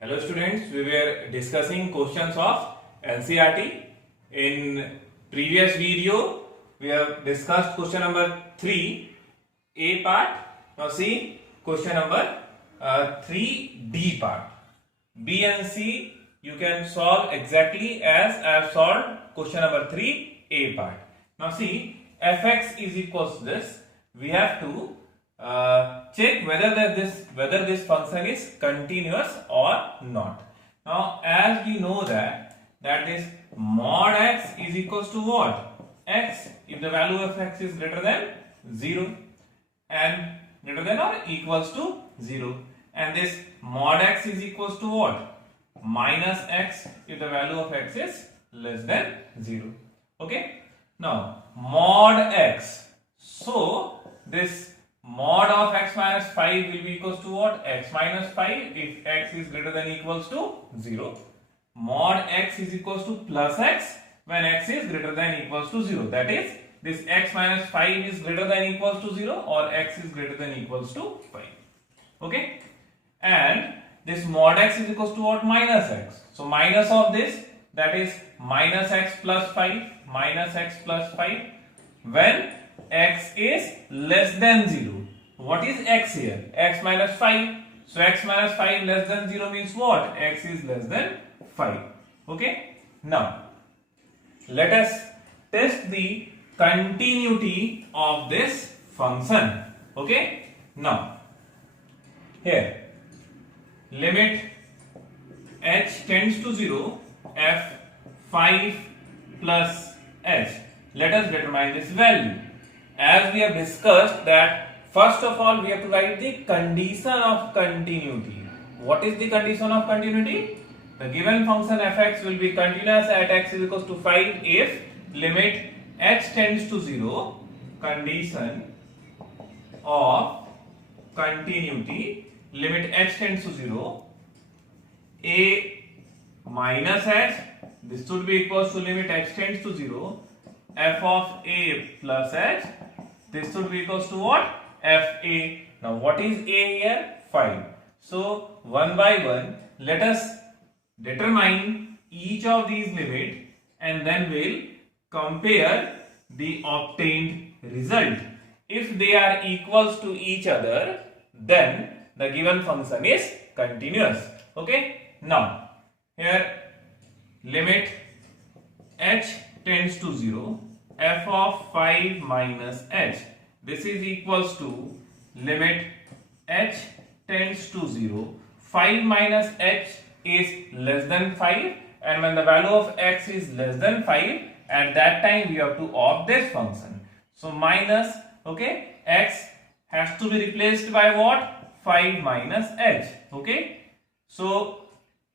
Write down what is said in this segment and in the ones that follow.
Hello students, we were discussing questions of NCERT. In previous video, we have discussed question number 3, A part. Now see question number 3D part. B and C you can solve exactly as I have solved question number 3, A part. Now see, fx is equals to this. We have to check whether this function is continuous or not. Now, as we know that is mod x is equals to what? X if the value of x is greater than 0 and greater than or equals to 0, and this mod x is equals to what? Minus x if the value of x is less than 0. Okay. Now mod x. So this mod of x minus 5 will be equals to what? X minus 5 if x is greater than equals to 0. Mod x is equals to plus x when x is greater than equals to 0. That is, this x minus 5 is greater than equals to 0 or x is greater than equals to 5. Okay. And this mod x is equals to what? Minus x. So minus of this, that is minus x plus 5, minus x plus 5 when x is less than 0. What is x here? X minus 5. So x minus 5 less than 0 means what? X is less than 5. Okay. Now let us test the continuity of this function. Okay. Now here limit h tends to 0 f5 plus h. Let us determine this value. As we have discussed that first of all we have to write the condition of continuity. What is the condition of continuity? The given function fx will be continuous at x is equals to 5 if limit h tends to 0, condition of continuity, limit h tends to 0, a minus h, this should be equals to limit h tends to 0, f of a plus h, this should be equals to what? Fa. Now what is a here? 5. So one by one let us determine each of these limit and then we'll compare the obtained result. If they are equals to each other, then the given function is continuous. Okay. Now here limit h tends to 0, f of 5 minus h, this is equals to limit h tends to 0, 5 minus h is less than 5, and when the value of x is less than 5, at that time we have to opt this function. So minus, okay, x has to be replaced by what? 5 minus h. Okay. So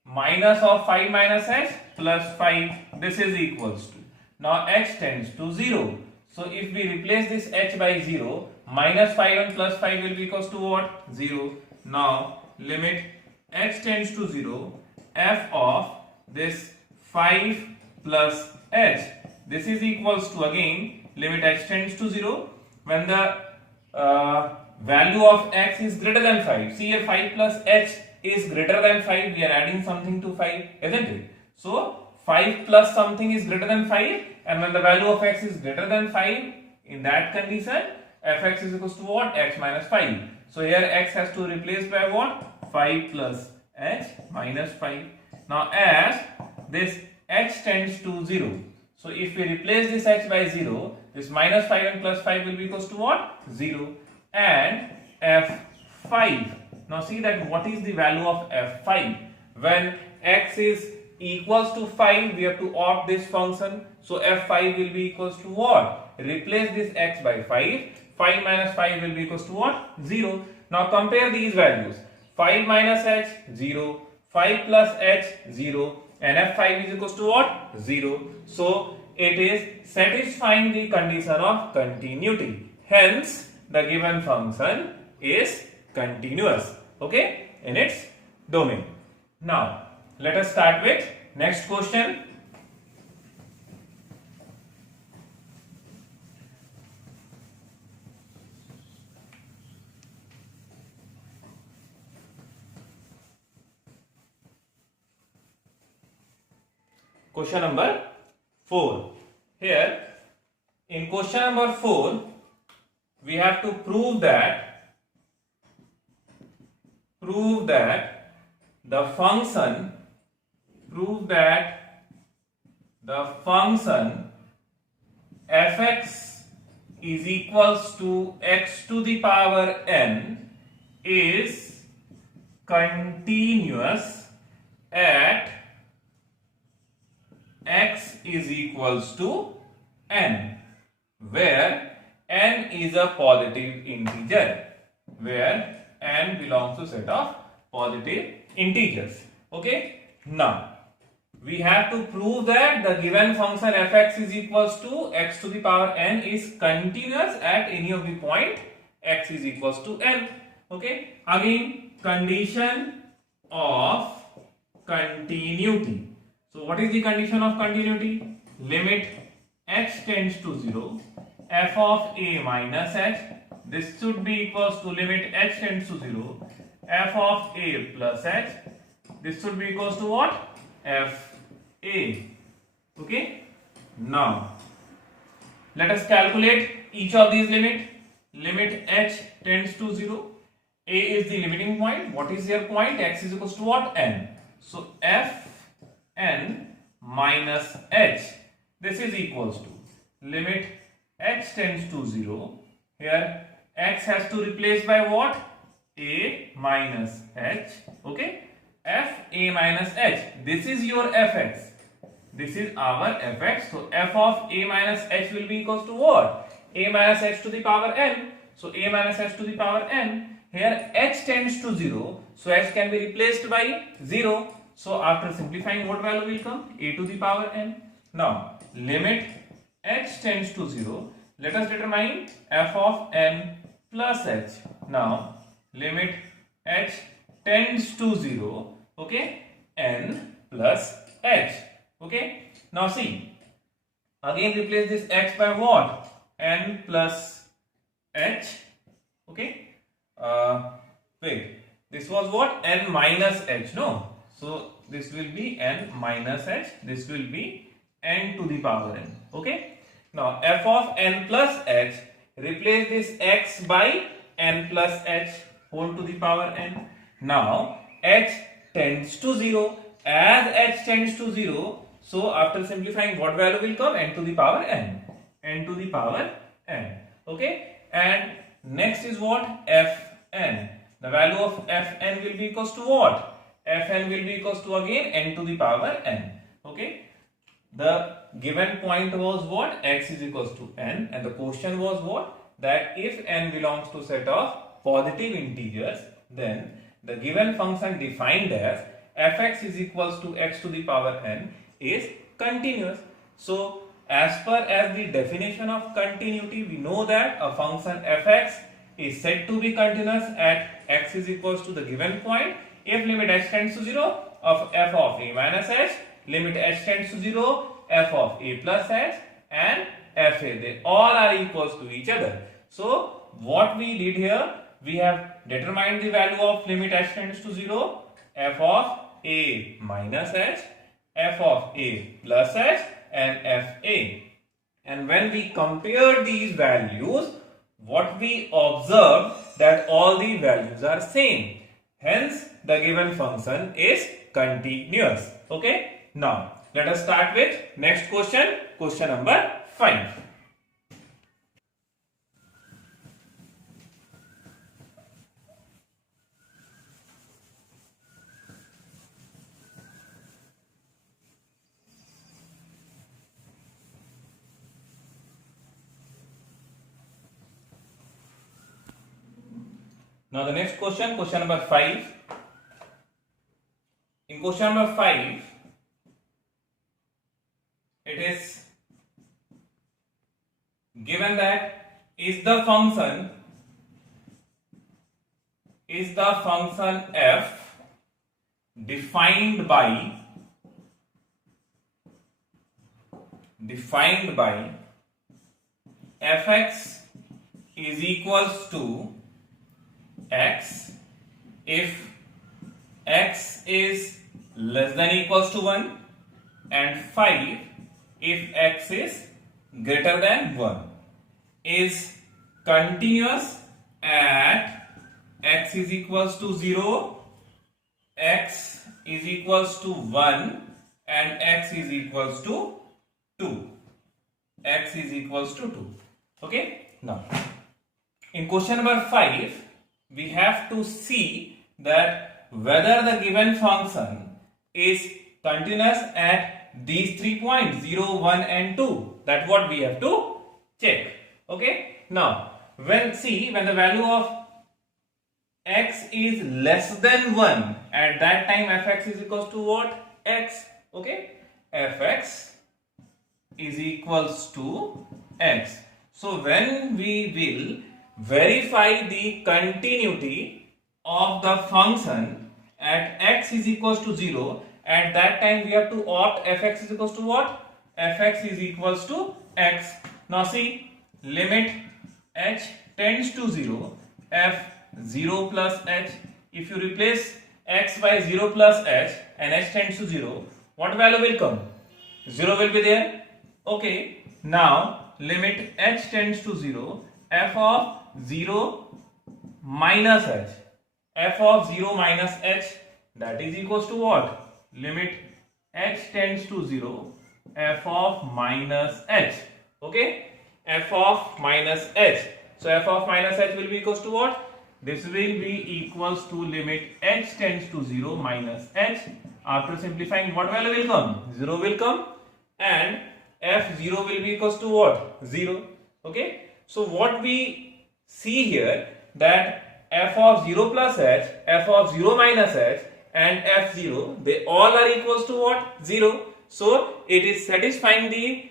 minus of 5 minus h plus 5, this is equals to, now h tends to 0. So if we replace this h by 0, minus 5 and plus 5 will be equals to what? 0. Now limit h tends to 0, f of this 5 plus h, this is equals to again limit h tends to 0 when the value of x is greater than 5. See here 5 plus h is greater than 5, we are adding something to 5, isn't it? So 5 plus something is greater than 5, and when the value of x is greater than 5, in that condition fx is equals to what? X minus 5. So here x has to replace by what? 5 plus h minus 5. Now as this h tends to 0, so if we replace this h by 0, this minus 5 and plus 5 will be equals to what? 0. And f5. Now see that what is the value of f5? When x is equals to 5, we have to opt this function. So f5 will be equals to what? Replace this x by 5. 5 minus 5 will be equals to what? 0. Now compare these values. 5 minus h, 0. 5 plus h, 0. And f5 is equals to what? 0. So it is satisfying the condition of continuity. Hence the given function is continuous. Okay, in its domain. Now let us start with next question. question number 4. Here, in question number 4, we have to prove that the function fx is equals to x to the power n is continuous at x is equals to n, where n is a positive integer, where n belongs to set of positive integers. Okay, now we have to prove that the given function fx is equals to x to the power n is continuous at any of the point x is equals to n. Okay, again, condition of continuity. So what is the condition of continuity? Limit x tends to 0, f of a minus h, this should be equals to limit h tends to 0, f of a plus h, this should be equals to what? F a. Okay, now let us calculate each of these limit. Limit h tends to 0, a is the limiting point. What is your point? X is equals to what? N. So f n minus h, this is equals to limit x tends to 0. Here x has to replace by what? A minus h. Okay, f a minus h, this is your fx, this is our fx. So f of a minus h will be equals to what? A minus h to the power n. So a minus h to the power n. Here h tends to 0, so h can be replaced by 0. So after simplifying, what value will come? A to the power n. Now limit h tends to 0. Let us determine f of n plus h. Now limit h tends to 0. Okay, n plus h. Okay, now see, again replace this x by what? N plus h. Okay, wait, this was what? N minus h, no? So this will be n minus h, this will be n to the power n. Okay, now f of n plus h, replace this x by n plus h whole to the power n. Now h tends to 0, as h tends to 0, so after simplifying, what value will come? N to the power n, n to the power n. Okay, and next is what? Fn. The value of Fn will be equals to what? Fn will be equals to again n to the power n. Okay, the given point was what? X is equals to n, and the question was what? That if n belongs to set of positive integers, then the given function defined as fx is equals to x to the power n is continuous. So as per as the definition of continuity, we know that a function fx is said to be continuous at x is equals to the given point if limit h tends to 0 of f of a minus h, limit h tends to 0 f of a plus h, and fa, they all are equals to each other. So what we did here, we have determined the value of limit h tends to 0, f of a minus h, f of a plus h, and fa. And when we compare these values, what we observe that all the values are same. Hence, the given function is continuous. Okay. Now, let us start with next question. Question number 5. Now the next question, question number 5. In question number 5, it is given that is the function f defined by fx is equals to x if x is less than equals to 1, and 5 if x is greater than 1, is continuous at x is equals to 0, x is equals to 1 and x is equals to 2. X is equals to 2. Okay, now in question number 5 we have to see that whether the given function is continuous at these 3 points 0, 1 and 2. That's what we have to check. Okay, now when the value of x is less than 1, at that time fx is equals to what? X. Okay, fx is equals to x. So when we will verify the continuity of the function at x is equals to 0, at that time we have to opt fx is equals to what? Fx is equals to x. Now see, limit h tends to 0, f 0 plus h. If you replace x by 0 plus h and h tends to 0, what value will come? 0 will be there. Okay, now limit h tends to 0, f of 0 minus h. F of 0 minus h, that is equals to what? Limit h tends to 0, f of minus h. Okay, f of minus h. So f of minus h will be equals to what? This will be equals to limit h tends to 0 minus h. After simplifying, what value will come? 0 will come, and f0 will be equals to what? 0. Okay, so what we see here, that f of 0 plus h, f of 0 minus h and f0, they all are equals to what? 0. So it is satisfying the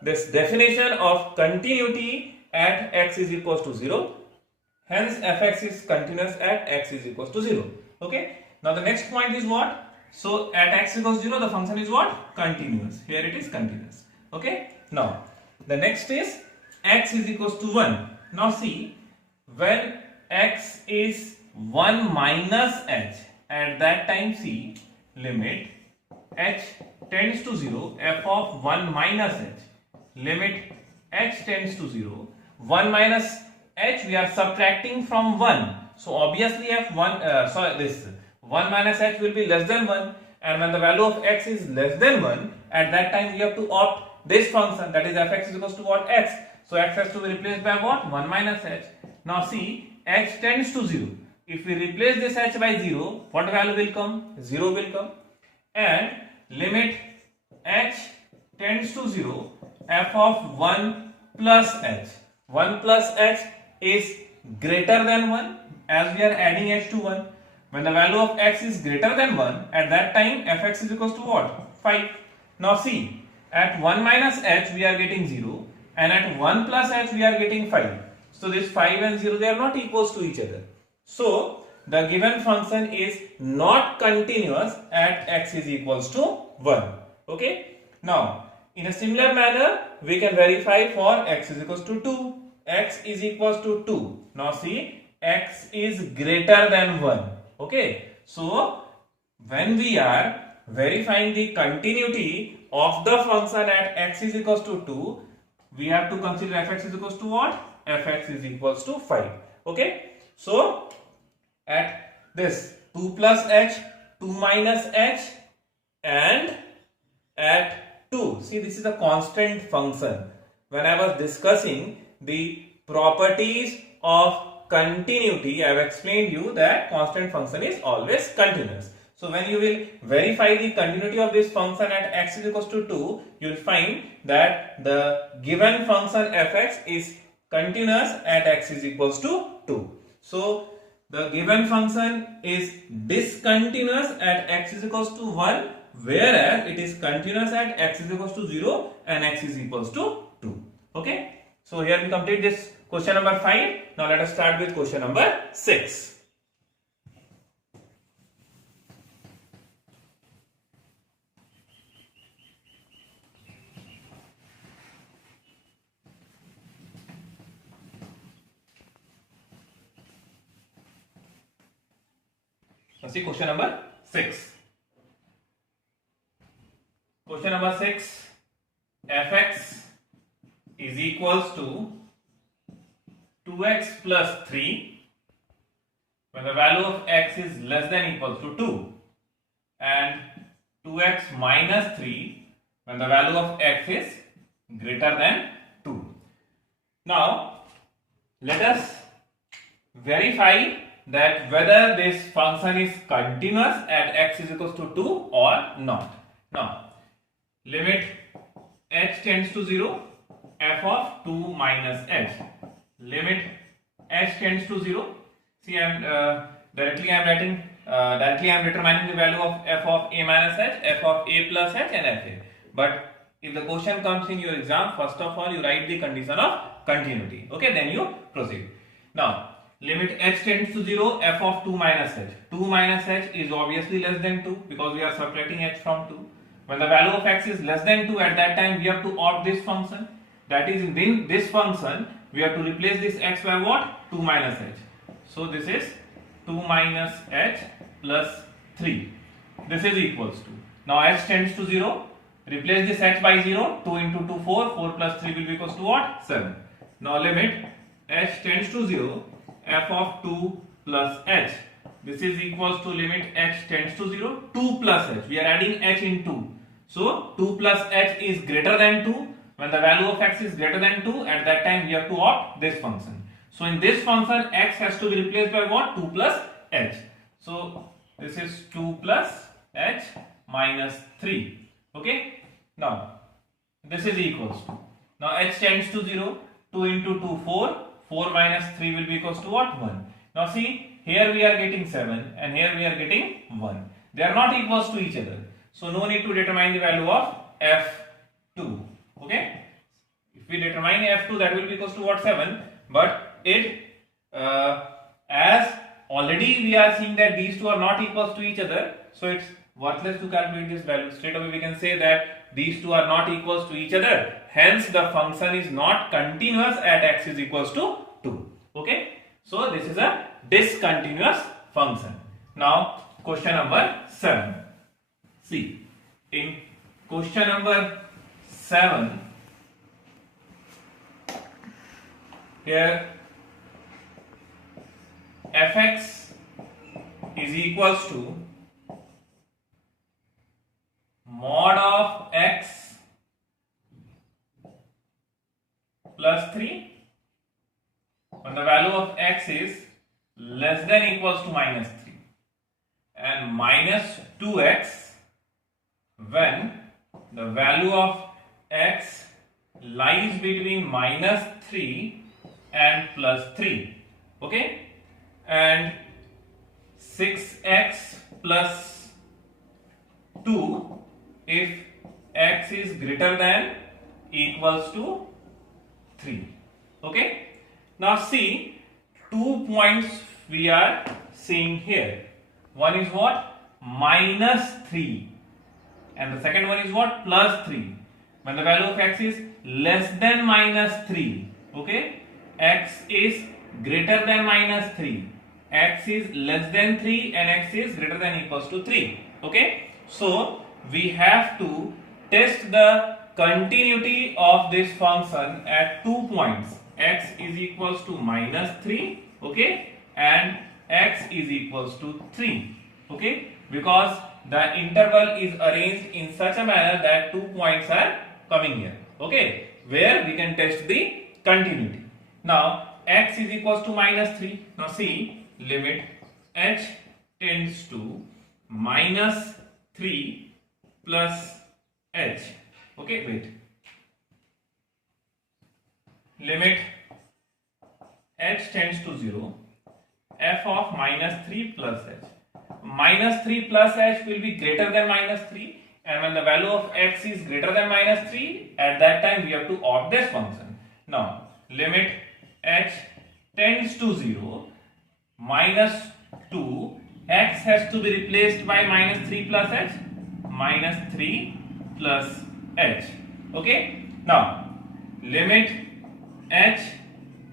this definition of continuity at x is equals to 0. Hence fx is continuous at x is equals to 0. Okay, now the next point is what? So at x equals 0, the function is what? Continuous. Here it is continuous. Okay, now the next is x is equals to 1. Now see, when x is 1 minus h, at that time see, limit h tends to 0, f of 1 minus h, limit h tends to 0, 1 minus h we are subtracting from 1, so obviously f1 this 1 minus h will be less than 1, and when the value of x is less than 1, at that time we have to opt this function, that is fx is equals to what? X. So x has to be replaced by what? 1 minus h. Now see, h tends to 0. If we replace this h by 0, what value will come? 0 will come. And limit h tends to 0, f of 1 plus h. 1 plus h is greater than 1, as we are adding h to 1. When the value of x is greater than 1, at that time fx is equals to what? 5. Now see, at 1 minus h we are getting 0, and at 1 plus h we are getting 5. So this 5 and 0, they are not equals to each other. So the given function is not continuous at x is equals to 1. Okay. Now in a similar manner we can verify for x is equals to 2. X is equals to 2. Now see, x is greater than 1. Okay. So when we are verifying the continuity of the function at x is equals to 2, we have to consider fx is equals to what? Fx is equals to 5. Okay. So at this 2 plus h, 2 minus h, and at 2, see, this is a constant function. When I was discussing the properties of continuity, I have explained you that constant function is always continuous. So when you will verify the continuity of this function at x is equals to 2, you will find that the given function fx is continuous at x is equals to 2. So the given function is discontinuous at x is equals to 1, whereas it is continuous at x is equals to 0 and x is equals to 2. Okay. So here we complete this question number 5. Now let us start with question number 6. Now see question number 6. Question number 6, fx is equals to 2x plus 3 when the value of x is less than equals to 2, and 2x minus 3 when the value of x is greater than 2. Now let us verify that whether this function is continuous at x is equals to 2 or not. Now limit h tends to 0, f of 2 minus h. Limit h tends to 0. See, I am directly determining the value of f of a minus h, f of a plus h, and f a. But if the question comes in your exam, first of all you write the condition of continuity. Okay, then you proceed. Now limit h tends to 0, f of 2 minus h. 2 minus h is obviously less than 2 because we are subtracting h from 2. When the value of x is less than 2, at that time we have to opt this function. That is, in this function we have to replace this x by what? 2 minus h. So this is 2 minus h plus 3. This is equals to. Now h tends to 0. Replace this h by 0. 2 into 2 4. 4 plus 3 will be equals to what? 7. Now limit h tends to 0. F of 2 plus h. This is equals to limit h tends to 0. 2 plus h. We are adding h in 2. So 2 plus h is greater than 2. When the value of x is greater than 2, at that time we have to opt this function. So in this function, x has to be replaced by what? 2 plus h. So this is 2 plus h minus 3. Okay. Now this is equals to. Now h tends to 0. 2 into 2 4. 4 minus 3 will be equals to what? 1. Now see, here we are getting 7 and here we are getting 1. They are not equals to each other. So no need to determine the value of f2. Okay. If we determine f2, that will be equals to what? 7. But it as already we are seeing that these two are not equals to each other, so it's worthless to calculate this value. Straight away we can say that these two are not equals to each other, hence the function is not continuous at x is equals to 2. Okay, so this is a discontinuous function. Now question number 7. See, in question number 7, here fx is equals to mod of x plus 3 when the value of x is less than equals to minus 3, and minus 2x when the value of x lies between minus 3 and plus 3. Okay, and 6x plus 2 if x is greater than equals to 3. Okay, now see, 2 points we are seeing here. One is what? Minus 3, and the second one is what? Plus 3. When the value of x is less than minus 3, okay, x is greater than minus 3, x is less than 3, and x is greater than equals to 3. Okay, so we have to test the continuity of this function at 2 points. X is equals to minus 3, okay, and x is equals to 3, okay, because the interval is arranged in such a manner that 2 points are coming here, okay, where we can test the continuity. Now x is equals to minus 3. Now see, limit h tends to minus 3 plus h. Okay, wait. Limit h tends to 0, f of minus 3 plus h. Minus 3 plus h will be greater than minus 3, and when the value of x is greater than minus 3, at that time we have to opt this function. Now limit h tends to 0, minus 2, x has to be replaced by minus 3 plus h, minus 3 plus h. Okay, now limit h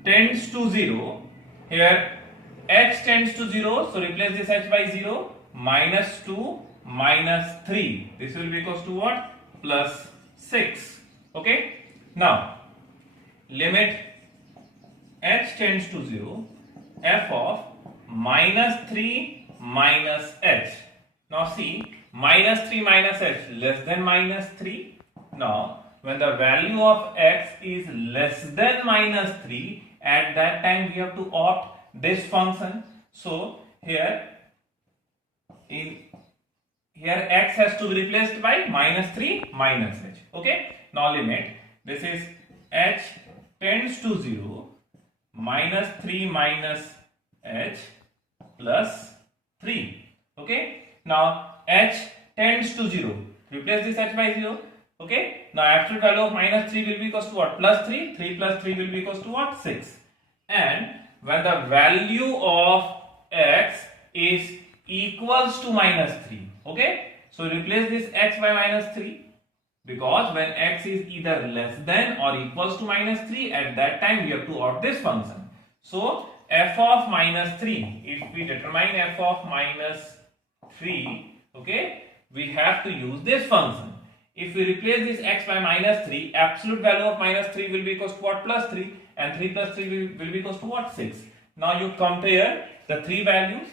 tends to 0, here h tends to 0, so replace this h by 0, minus 2 minus 3, this will be equals to what? plus 6. Okay. Now limit h tends to 0, f of minus 3 minus h. Now see, minus 3 minus h less than minus 3. Now when the value of x is less than minus 3, at that time we have to opt this function. So here x has to be replaced by minus 3 minus h. Okay. Now limit, this is h tends to 0, minus 3 minus h plus 3. Okay. Now h tends to 0, replace this h by 0. Okay. Now absolute value of minus 3 will be equals to what? Plus 3. 3 plus 3 will be equals to what? 6. And when the value of x is equals to minus 3. Okay. So replace this x by minus 3, because when x is either less than or equals to minus 3, at that time we have to opt this function. So f of minus 3, if we determine f of minus 3, okay, we have to use this function. If we replace this x by minus 3, absolute value of minus 3 will be equals to what? Plus 3, and 3 plus 3 will be equals to what? 6. Now you compare the three values,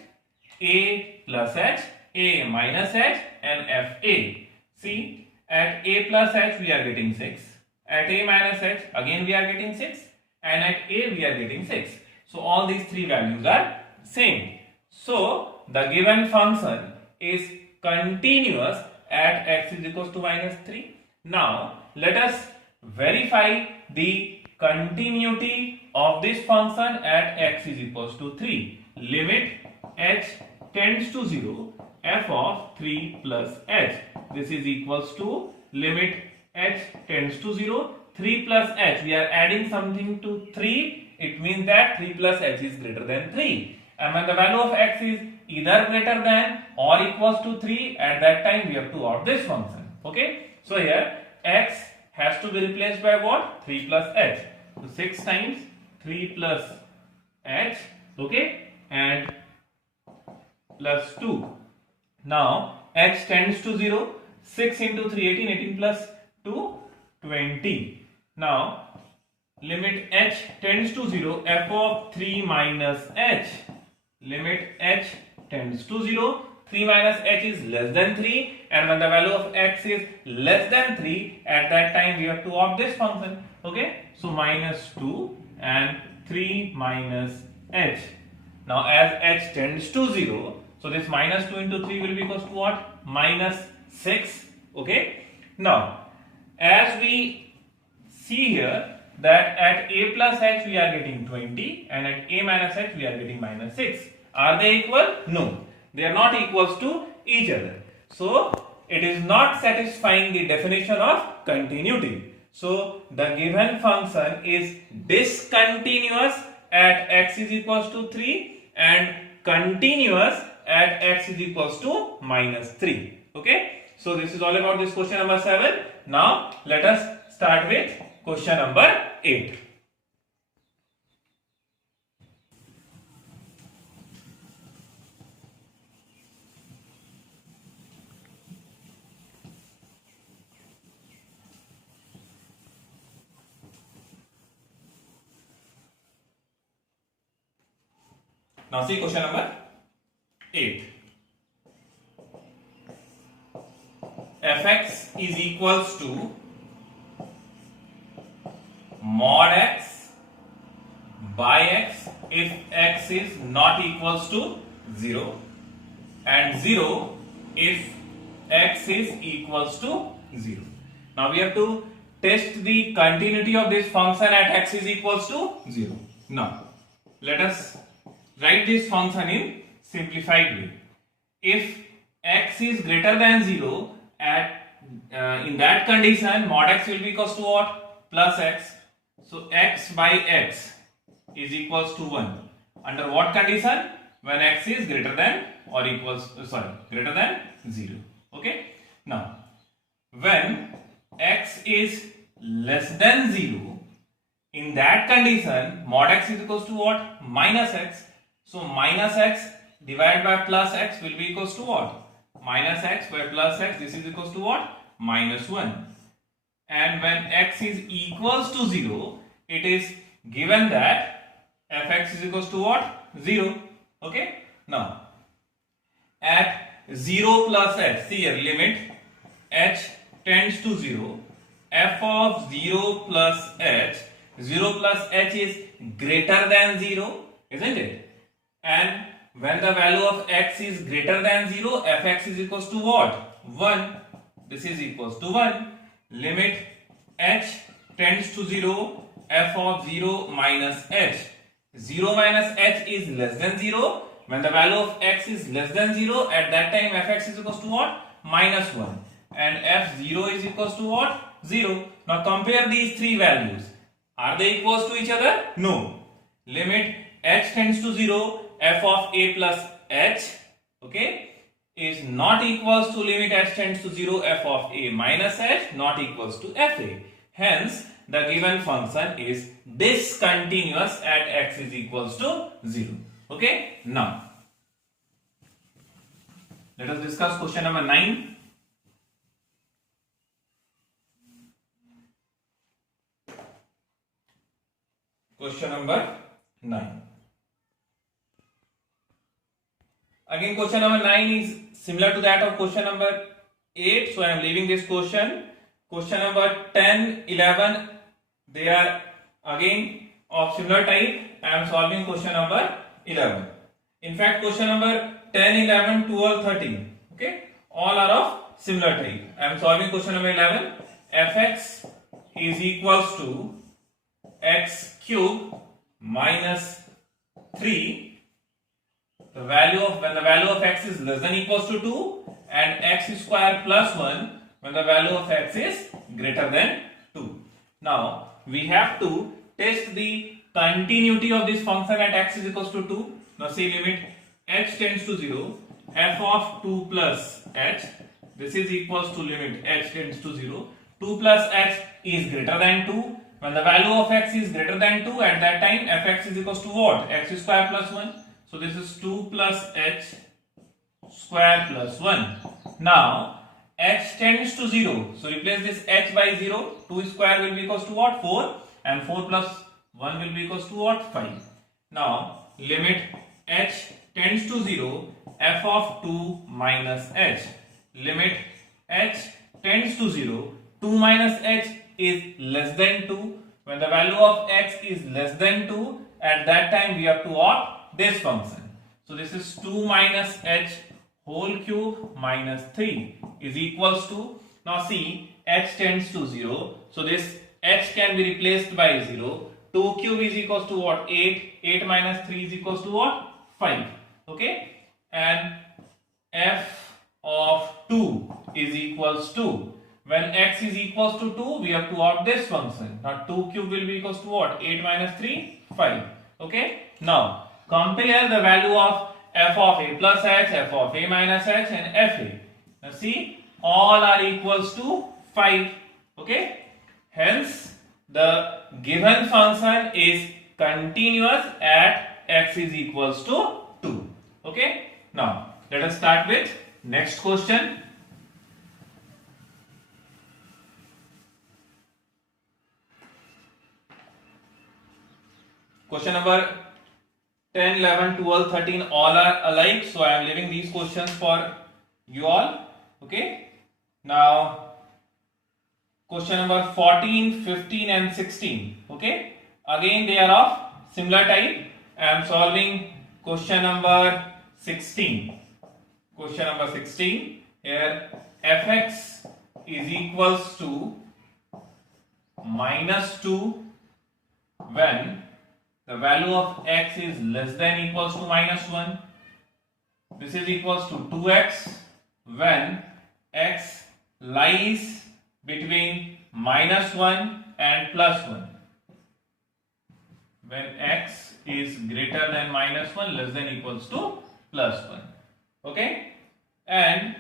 a plus h, a minus h, and fa. See, at a plus h we are getting 6, at a minus h again we are getting 6, and at a we are getting 6. So all these three values are same. So the given function is continuous at x is equals to minus 3. Now let us verify the continuity of this function at x is equals to 3. Limit h tends to 0, f of 3 plus h. This is equals to limit h tends to 0, 3 plus h. We are adding something to 3. It means that 3 plus h is greater than 3. And when the value of x is either greater than or equals to 3, at that time we have to opt this function. Okay. So here x has to be replaced by what? 3 plus h. So 6 times 3 plus h. Okay. And plus 2. Now h tends to 0. 6 into 3, 18. 18 plus 2, 20. Now limit h tends to 0, f of 3 minus h. Limit h tends to 0, 3 minus h is less than 3, and when the value of x is less than 3, at that time we have to opt this function. Okay. So minus 2 and 3 minus h. Now as h tends to 0, so this minus 2 into 3 will be equals to what? Minus 6. Okay. Now as we see here that at a plus h we are getting 20, and at a minus h we are getting minus 6. Are they equal? No, they are not equals to each other. So it is not satisfying the definition of continuity. So the given function is discontinuous at x is equals to 3 and continuous at x is equals to minus 3. Okay. So this is all about this question number 7. Now let us start with question number 8. Now see question number 8. Fx is equals to mod x by x if x is not equals to 0, and 0 if x is equals to 0. Now we have to test the continuity of this function at x is equals to 0. Now let us write this function in simplified way. If x is greater than 0, at in that condition mod x will be equals to what? Plus x. So x by x is equals to 1. Under what condition? When x is greater than or equals greater than 0. Okay. Now when x is less than 0, in that condition mod x is equals to what? Minus x. So minus x divided by plus x will be equals to what? Minus x by plus x, this is equals to what? minus 1. And when x is equals to 0, it is given that fx is equals to what? 0. Okay. Now, at 0 plus h, see here, limit h tends to 0, f of 0 plus h, 0 plus h is greater than 0, isn't it? And when the value of x is greater than 0, fx is equals to what? 1. This is equals to 1. Limit h tends to 0, f of 0 minus h. 0 minus h is less than 0. When the value of x is less than 0, at that time fx is equals to what? Minus 1. And f0 is equals to what? 0. Now compare these three values. Are they equals to each other? No. Limit h tends to 0, f of a plus h, okay, is not equals to limit h tends to 0, f of a minus h, not equals to fa. Hence, the given function is discontinuous at x is equals to 0. Okay, now let us discuss question number 9. Question number 9. Again, question number 9 is similar to that of question number 8. So I am leaving this question. Question number 10, 11, they are again of similar type. I am solving question number 11. In fact, question number 10, 11, 12, 13. Okay, all are of similar type. I am solving question number 11. Fx is equals to x cube minus 3. The value of when the value of x is less than equals to 2, and x square plus 1 when the value of x is greater than 2. Now we have to test the continuity of this function at x is equals to 2. Now see, limit h tends to 0, f of 2 plus h, this is equals to limit h tends to 0, 2 plus h is greater than 2. When the value of x is greater than 2, at that time fx is equals to what? X square plus 1. So this is 2 plus h square plus 1. Now h tends to 0. So replace this h by 0. 2 square will be equals to what? 4. And 4 plus 1 will be equals to what? 5. Now limit h tends to 0, f of 2 minus h. Limit h tends to 0, 2 minus h is less than 2. When the value of x is less than 2, at that time we have to opt this function. So this is 2 minus h whole cube minus 3 is equals to, now see, h tends to 0. So this h can be replaced by 0. 2 cube is equals to what? 8. 8 minus 3 is equals to what? 5. Okay. And f of 2 is equals to, when x is equals to 2, we have to opt this function. Now 2 cube will be equals to what? 8 minus 3, 5. Okay. Now compare the value of f of a plus h, f of a minus h, and fa. Now see, all are equals to 5. Okay. Hence, the given function is continuous at x is equals to 2. Okay. Now let us start with next question. Question number 10, 11, 12, 13 all are alike. So I am leaving these questions for you all. Okay. Now question number 14, 15 and 16. Okay. Again they are of similar type. I am solving question number 16. Question number 16. Here fx is equals to minus 2 when the value of x is less than equals to minus 1. This is equals to 2x when x lies between minus 1 and plus 1. When x is greater than minus 1, less than equals to plus 1. Okay. And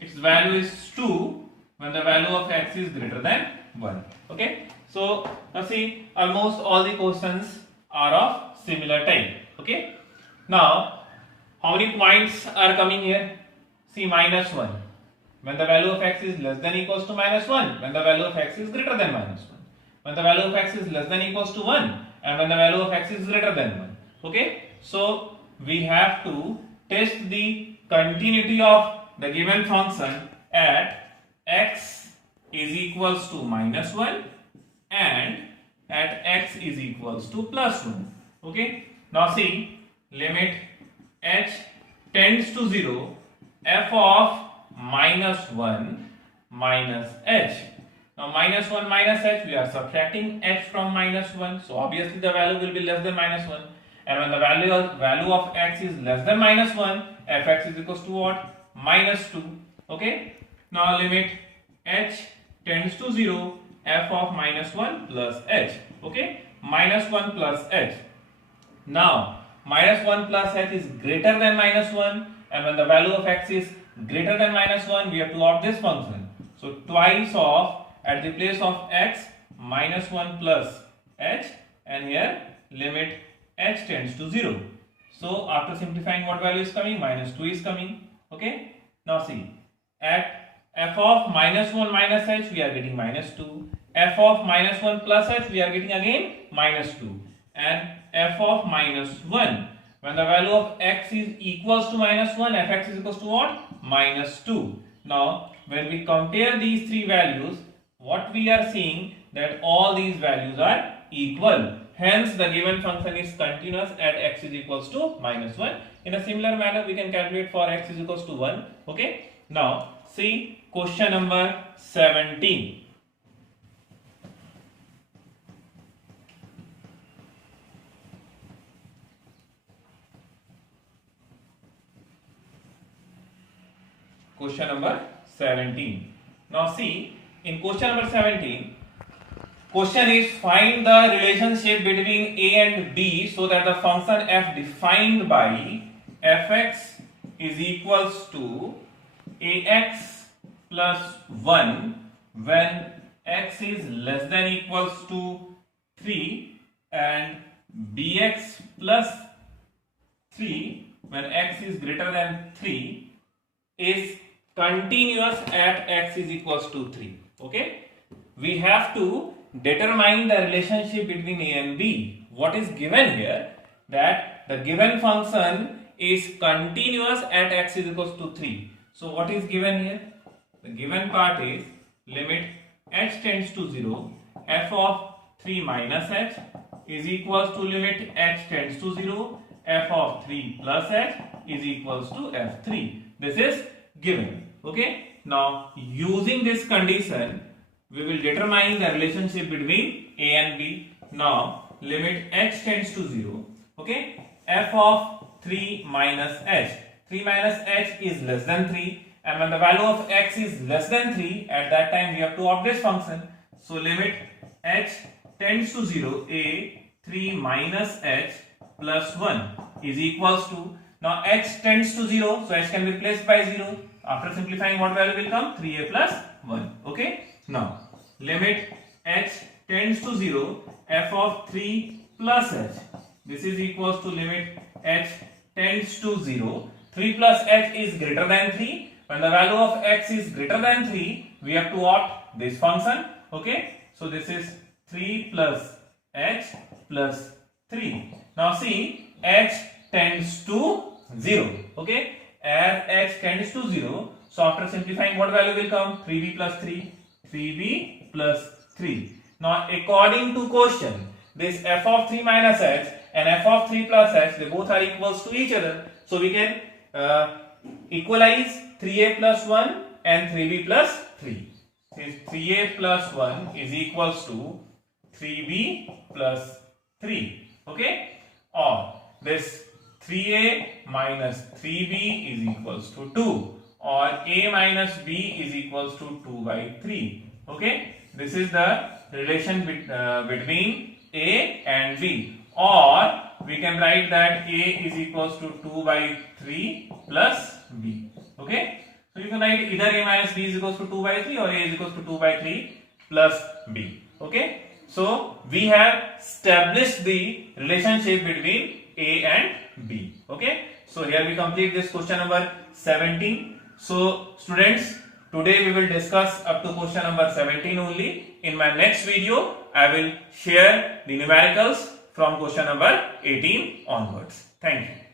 its value is 2 when the value of x is greater than 1. Okay. So now see, almost all the questions are of similar type. Okay. Now how many points are coming here? See, minus 1. when the value of x is less than equals to -1, when the value of x is greater than -1, when the value of x is less than equals to 1, and when the value of x is greater than 1. Okay, so we have to test the continuity of the given function at x is equals to -1 and at x is equals to +1. Okay, now see, limit h tends to 0, f of -1 minus h. Now -1 minus h, we are subtracting h from -1, so obviously the value will be less than -1, and when the value of x is less than -1, fx is equals to what? -2. Okay, now limit h tends to 0, f of -1 plus h. Okay, -1 plus h. Now -1 plus h is greater than -1, and when the value of x is greater than -1, we have to opt this function. So twice of, at the place of x, -1 plus h, and here limit h tends to 0. So after simplifying, what value is coming? -2 is coming. Okay, now see, at f of -1 minus h, we are getting -2. F of -1 plus h, we are getting again -2. And f of -1, when the value of x is equals to -1, fx is equals to what? -2. Now when we compare these three values, what we are seeing, that all these values are equal. Hence the given function is continuous at x is equals to -1. In a similar manner, we can calculate for x is equals to 1. Okay, now see question number 17. Question number 17. Now see, in question number 17, question is find the relationship between a and b so that the function f defined by fx is equals to ax plus 1 when x is less than equals to 3 and bx plus 3 when x is greater than 3 is continuous at x is equals to 3. Okay, we have to determine the relationship between a and b. What is given here? That the given function is continuous at x is equals to 3. So what is given here? The given part is limit h tends to 0, f of 3 minus h is equals to limit h tends to 0, f of 3 plus h is equals to f3. This is given. Okay, now using this condition, we will determine the relationship between a and b. Now limit h tends to 0. Okay, f of 3 minus h. 3 minus h is less than 3, and when the value of x is less than 3, at that time we have to opt this function. So limit h tends to 0, a 3 minus h plus 1 is equals to, now h tends to 0, so h can be replaced by 0. After simplifying, what value will come? 3a plus 1. Okay, now limit h tends to 0, f of 3 plus h, this is equals to limit h tends to 0, 3 plus h is greater than 3. When the value of x is greater than 3, we have to opt this function. Okay, so this is 3 plus h plus 3. Now see, h tends to 0. Okay, as h tends to 0, so after simplifying, what value will come? 3b plus 3, 3b plus 3. Now according to question, this f of 3 minus h and f of 3 plus h, they both are equals to each other. So we can equalize 3a plus 1 and 3b plus 3. Since 3a plus 1 is equals to 3b plus 3. Okay, or this 3a minus 3b is equals to 2, or a minus b is equals to 2 by 3. Okay, this is the relation between a and b, or we can write that a is equals to 2 by 3 plus b. Okay, so you can write either a minus b is equals to 2 by 3 or a is equals to 2 by 3 plus b. Okay, so we have established the relationship between a and b. Okay, so here we complete this question number 17. So students, Today we will discuss up to question number 17 only. In my next video, I will share the numericals from question number 18 onwards. Thank you.